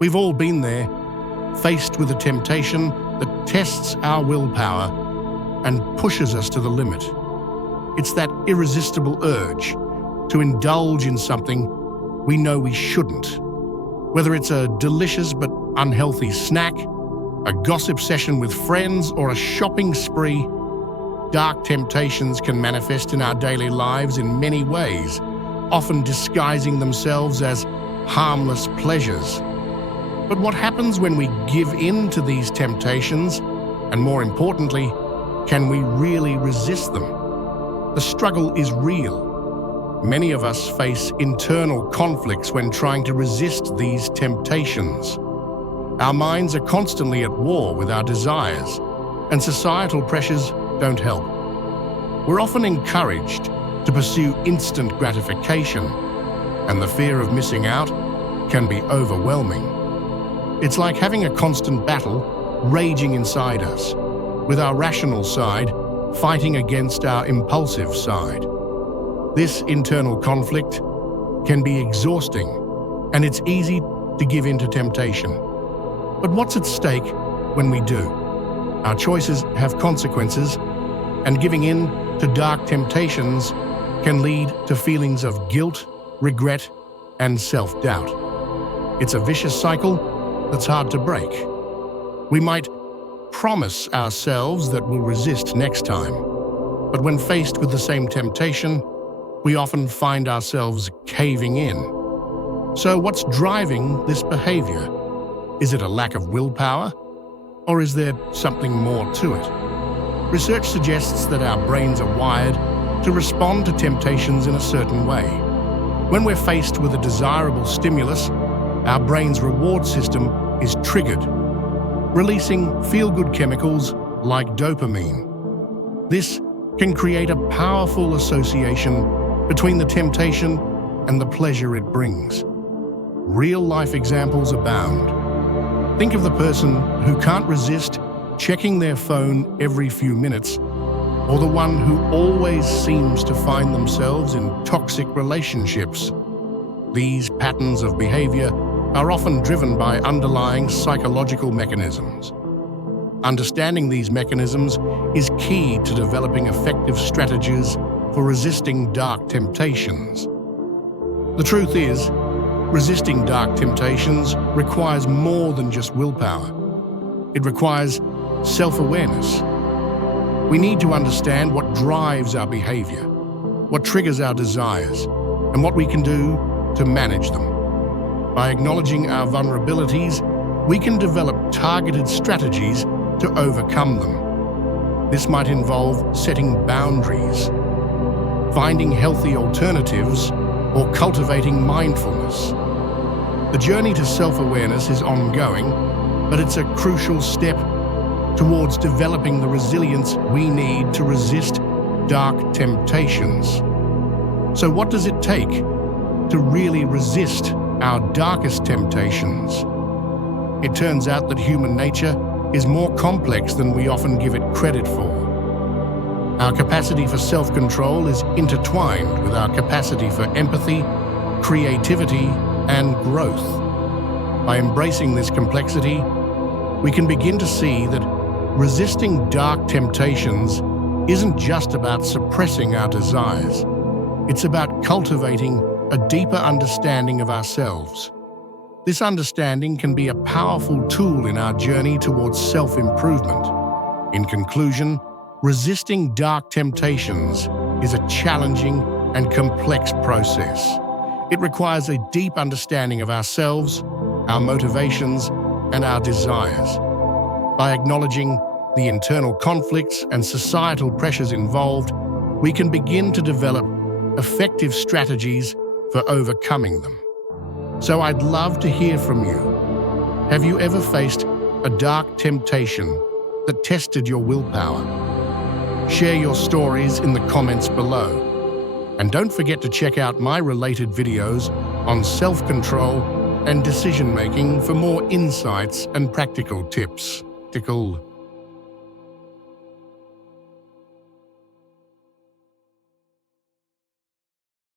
We've all been there, faced with a temptation that tests our willpower and pushes us to the limit. It's that irresistible urge to indulge in something we know we shouldn't. Whether it's a delicious but unhealthy snack, a gossip session with friends, or a shopping spree, dark temptations can manifest in our daily lives in many ways, often disguising themselves as harmless pleasures. But what happens when we give in to these temptations? And more importantly, can we really resist them? The struggle is real. Many of us face internal conflicts when trying to resist these temptations. Our minds are constantly at war with our desires, and societal pressures don't help. We're often encouraged to pursue instant gratification, and the fear of missing out can be overwhelming. It's like having a constant battle raging inside us, with our rational side fighting against our impulsive side. This internal conflict can be exhausting, and it's easy to give in to temptation. But what's at stake when we do? Our choices have consequences, and giving in to dark temptations can lead to feelings of guilt, regret, and self-doubt. It's a vicious cycle that's hard to break. We might promise ourselves that we'll resist next time, but when faced with the same temptation, we often find ourselves caving in. So what's driving this behavior? Is it a lack of willpower, or is there something more to it? Research suggests that our brains are wired to respond to temptations in a certain way. When we're faced with a desirable stimulus, our brain's reward system is triggered, releasing feel-good chemicals like dopamine. This can create a powerful association between the temptation and the pleasure it brings. Real-life examples abound. Think of the person who can't resist checking their phone every few minutes, or the one who always seems to find themselves in toxic relationships. These patterns of behavior are often driven by underlying psychological mechanisms. Understanding these mechanisms is key to developing effective strategies for resisting dark temptations. The truth is, resisting dark temptations requires more than just willpower. It requires self-awareness. We need to understand what drives our behavior, what triggers our desires, and what we can do to manage them. By acknowledging our vulnerabilities, we can develop targeted strategies to overcome them. This might involve setting boundaries, finding healthy alternatives, or cultivating mindfulness. The journey to self-awareness is ongoing, but it's a crucial step towards developing the resilience we need to resist dark temptations. So what does it take to really resist our darkest temptations? It turns out that human nature is more complex than we often give it credit for. Our capacity for self-control is intertwined with our capacity for empathy, creativity, and growth. By embracing this complexity, we can begin to see that resisting dark temptations isn't just about suppressing our desires. It's about cultivating a deeper understanding of ourselves. This understanding can be a powerful tool in our journey towards self-improvement. In conclusion, resisting dark temptations is a challenging and complex process. It requires a deep understanding of ourselves, our motivations, and our desires. By acknowledging the internal conflicts and societal pressures involved, we can begin to develop effective strategies for overcoming them. So I'd love to hear from you. Have you ever faced a dark temptation that tested your willpower? Share your stories in the comments below. And don't forget to check out my related videos on self-control and decision-making for more insights and practical tips.